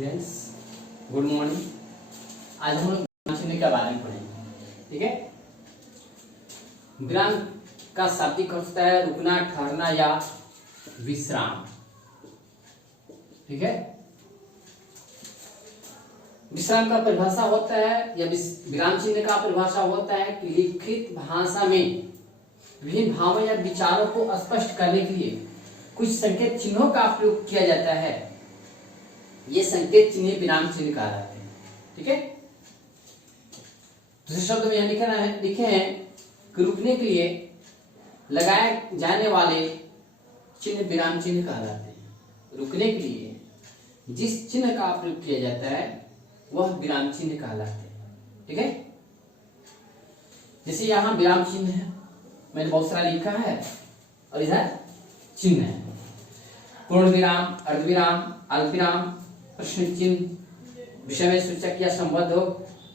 Students, good morning. आज हम लोग विराम चिन्ह के बारे में पढ़ेंगे। ठीक है, विराम का शाब्दिक अर्थ होता है रुकना, ठहरना या विश्राम। ठीक है, विश्राम का परिभाषा होता है या विराम चिन्ह का परिभाषा होता है कि लिखित भाषा में विभिन्न भावों या विचारों को स्पष्ट करने के लिए कुछ संकेत चिन्हों का प्रयोग किया जाता है। ये संकेत चिन्ह विराम चिन्ह कहलाते हैं। ठीक है, दूसरे शब्द में यह लिखे हैं कि रुकने के लिए लगाए जाने वाले चिन्ह विराम चिन्ह कहलाते हैं। रुकने के लिए जिस चिन्ह का प्रयोग किया जाता है वह विराम चिन्ह कहलाते हैं। ठीक है, जैसे यहाँ विराम चिन्ह है, मैंने बहुत सारा लिखा है और इधर चिन्ह है। पूर्ण विराम, अर्धविराम, अल्पविराम, प्रश्न चिन्ह, विषय में सूचक या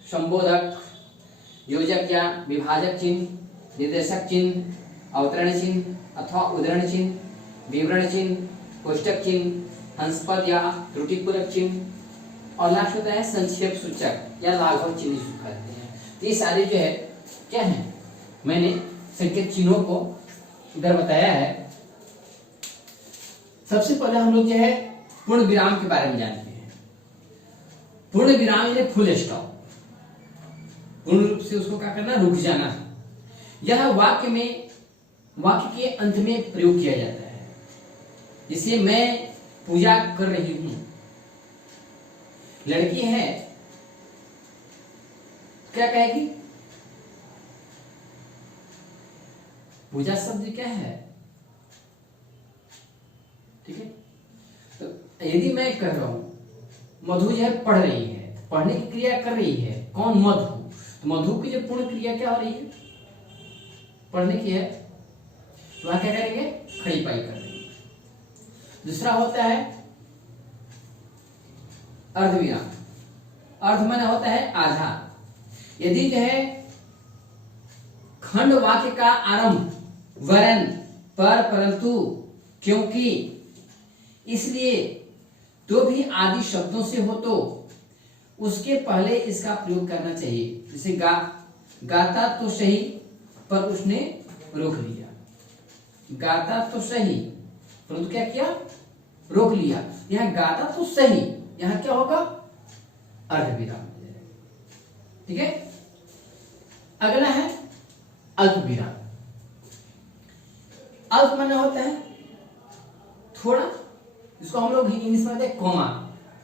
संबोधक, योजक या विभाजक चिन्ह, निर्देशक चिन्ह, अवतरण चिन्ह अथवा उद्धरण चिन्ह, विवरण चिन्ह, कोष्टक चिन्ह, हंसपद या त्रुटिपूरक चिन्ह और लास्ट होता है संक्षेप सूचक या लाघव चिन्ह कहते हैं। तो ये सारे जो है क्या है, मैंने संकेत चिन्हों को इधर बताया है। सबसे पहले हम लोग जो है पूर्ण विराम के बारे में जानते हैं। पूर्ण विराम यानी फुल स्टॉप, पूर्ण रूप से उसको क्या करना, रुक जाना। यह वाक्य के अंत में प्रयोग किया जाता है। जैसे मैं पूजा कर रही हूं, लड़की है, क्या कहेगी? पूजा शब्द क्या है? ठीक है, तो यदि मैं कह रहा हूं मधु यह पढ़ रही है, पढ़ने की क्रिया कर रही है, कौन? मधु। तो मधु की जो पूर्ण क्रिया क्या हो रही है? पढ़ने की है, तो वहां क्या करेंगे? खड़ी पाई कर रही है। दूसरा होता है अर्धविराम। अर्ध माने होता है आधा। यदि जो है खंड वाक्य का आरंभ वरन, पर, परंतु, क्योंकि, इसलिए, तो भी आदि शब्दों से हो तो उसके पहले इसका प्रयोग करना चाहिए। जैसे गाता तो सही पर उसने रोक लिया। गाता तो सही परंतु क्या किया? रोक लिया। यहां गाता तो सही, यहां क्या होगा? अर्धविराम। ठीक है, अगला है अल्पविराम। अल्प माने होता है थोड़ा, जिसको हम लोग इंग्लिश में कहते हैं कोमा।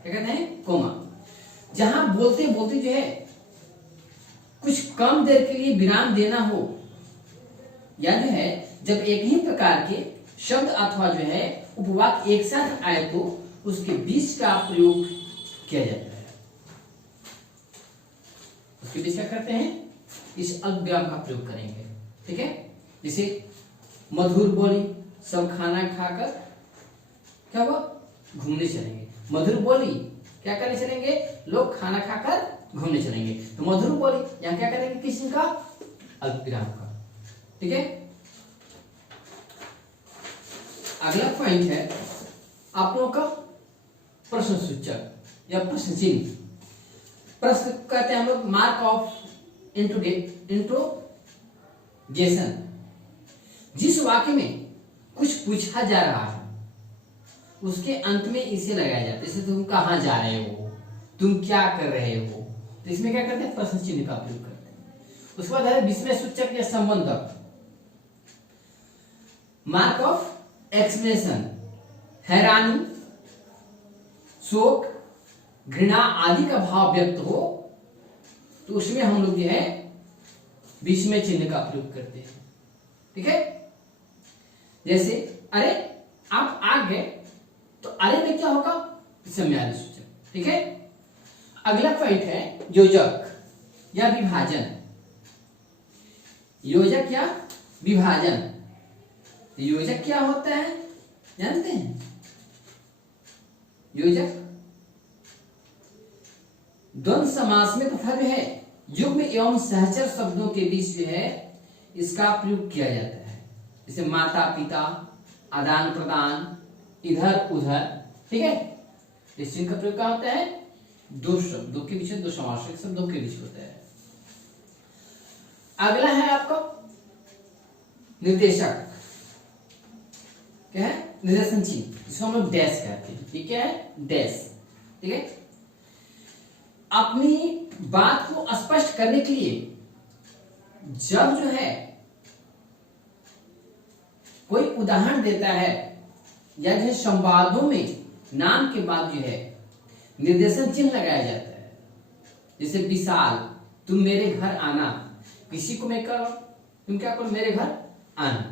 क्या कहते हैं? कोमा। जहां बोलते बोलते जो है कुछ कम देर के लिए विराम देना हो, या जो है जब एक ही प्रकार के शब्द अथवा जो है उपवाक्य एक साथ आए तो उसके बीच का प्रयोग किया जाता है। उसके बीच क्या करते हैं? इस अल्प विराम का प्रयोग करेंगे। ठीक है, जैसे मधुर बोली, सब खाना खाकर क्या हुआ? घूमने चलेंगे। मधुर बोली क्या करने चलेंगे? लोग खाना खाकर घूमने चलेंगे। तो मधुर बोली यहां क्या करेंगे? किसी का? अल्पविराम का। ठीक है, अगला पॉइंट है आप लोगों का प्रश्न सूचक या प्रश्न चिन्ह। प्रश्न कहते हैं हम लोग मार्क ऑफ इंट्रोगेशन। जिस वाक्य में कुछ पूछा जा रहा है उसके अंत में इसे लगाया जाता है। जैसे तुम कहां जा रहे हो, तुम क्या कर रहे हो, तो इसमें क्या करते हैं? प्रश्न चिन्ह का प्रयोग करते हैं। उसके बाद है विस्मय सूचक या संबंधक। मार्क ऑफ एक्सप्लेनेशन, हैरानी, शोक, घृणा आदि का भाव व्यक्त हो तो उसमें हम लोग जो है विस्मय चिन्ह का प्रयोग करते हैं। ठीक है, जैसे अरे आप आ गए, तो अरे में क्या होगा? सम्यादी सूचक। ठीक है, अगला पॉइंट है योजक या विभाजन। योजक या विभाजन। योजक क्या होता है जानते हैं? योजक द्वंद्व समास में तथा जो है युग्म एवं सहचर शब्दों के बीच जो है इसका प्रयोग किया जाता है। जैसे माता पिता, आदान प्रदान, इधर उधर। ठीक है, इस चिन्ह का प्रयोग कहाँ होता है? दो शब्दों के बीच में, दो समानार्थक शब्दों के बीच होता है। अगला है आपका निर्देशक, क्या है? निर्देशन चिन्ह, जिसको हम लोग डैश कहते हैं। ठीक है, डैश। ठीक है, अपनी बात को स्पष्ट करने के लिए जब जो है कोई उदाहरण देता है या जो संवादों में नाम के बाद जो है निर्देशन चिन्ह लगाया जाता है, जैसे विशाल तुम मेरे घर आना, किसी को मैं करो तुम क्या करो, मेरे घर आना।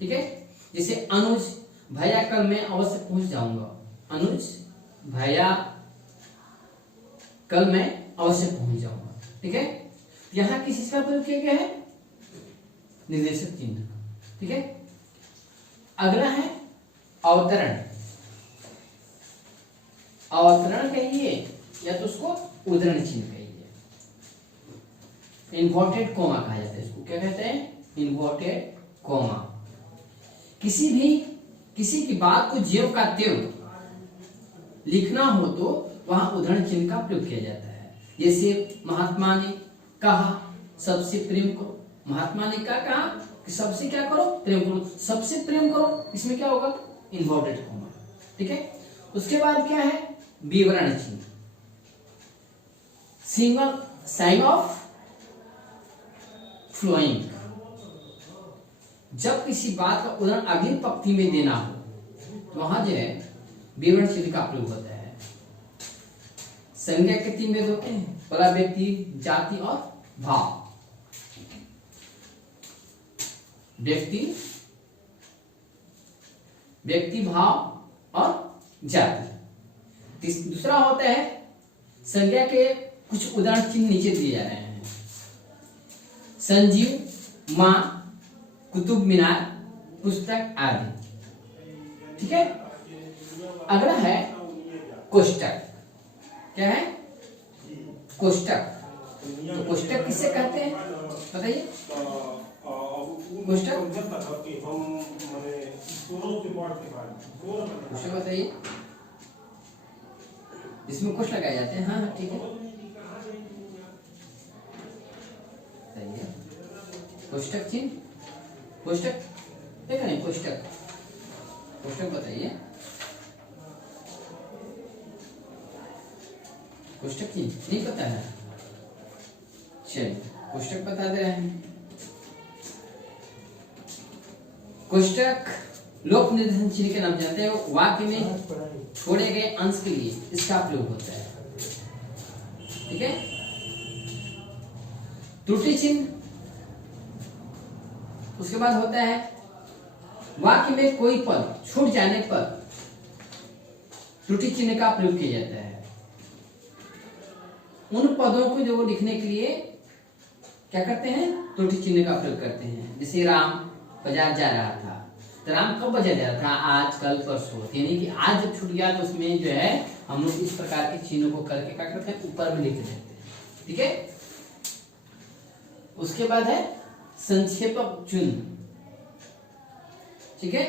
ठीक है, जैसे अनुज भैया कल मैं अवश्य पहुंच जाऊंगा, अनुज भैया कल मैं अवश्य पहुंच जाऊंगा। ठीक है, यहां किस चीज का प्रयोग किया गया है? निर्देशक चिन्ह। ठीक है, अगला है अवतरण। अवतरण कहिए या तो उसको उद्धरण चिन्ह कहिए। इन्वर्टेड कोमा कहा जाता है इसको, क्या कहते हैं? Inverted coma. किसी की बात को ज्यों का त्यों लिखना हो तो वहां उद्धरण चिन्ह का प्रयोग किया जाता है। जैसे महात्मा ने कहा सबसे प्रेम करो, महात्मा ने क्या कहा कि सबसे क्या करो, प्रेम करो, सबसे प्रेम करो, इसमें क्या होगा? Inverted coma. ठीक है, उसके बाद क्या है? विवरण चिन्ह, सिंगल साइन ऑफ फ्लोइंग। जब किसी बात का उदाहरण अगली पंक्ति में देना हो तो वहां जो है विवरण चिन्ह का प्रयोग होता है। संज्ञा के 3 भेद होते हैं, पहला व्यक्ति, जाति और भाव। व्यक्ति, भाव और जाति। दूसरा होता है संज्ञा के कुछ उदाहरण चिन्ह नीचे दिए जा रहे हैं, संजीव, मां, कुतुब मीनार, पुस्तक आदि। ठीक है, अगला है कोष्टक। क्या है? कोष्टक। तो कोष्टक किससे कहते हैं बताइए? कोष्टक बताइए, जिसमें कोष्टक लगाए जाते हैं। हाँ ठीक है, कोष्टक चिन्ह, कोष्टक देखा नहीं? कोष्टक बताइए, कोष्टक चिन्ह नहीं पता है? चलिए कोष्टक बता दे रहे हैं। कोष्टक लोक निर्देशन चिन्ह के नाम जानते हैं। वाक्य में छोड़े गए अंश के लिए इसका प्रयोग होता है। ठीक है, त्रुटि चिन्ह। उसके बाद होता है वाक्य में कोई पद छूट जाने पर त्रुटि चिन्ह का प्रयोग किया जाता है। उन पदों को जो लिखने के लिए क्या करते हैं? त्रुटि चिन्ह का प्रयोग करते हैं। जैसे राम बाजार जा रहा था, तो राम कब बाजार जा रहा था? आज, कल, परसों। यानी कि आज जब छूट गया तो उसमें जो है हम लोग इस प्रकार के चिन्हों को करके क्या करते हैं? ऊपर में लिख देते हैं। ठीक है, उसके बाद है संक्षेपक चिन्ह। ठीक है,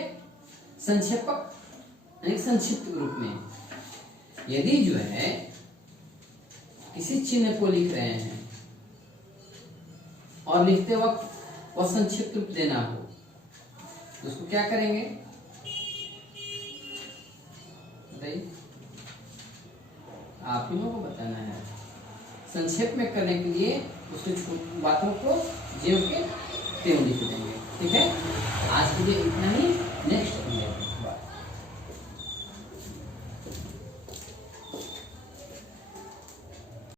संक्षेपक यानी संक्षिप्त रूप में। यदि जो है किसी चिन्ह को लिख रहे हैं और लिखते वक्त वह संक्षिप्त रूप देना हो तो उसको क्या करेंगे बताइए? आप ही लोगों को बताना है। संक्षेप में करने के लिए उसको बातों को ज्यों के त्यों लिख देंगे। ठीक है, आज के लिए इतना ही।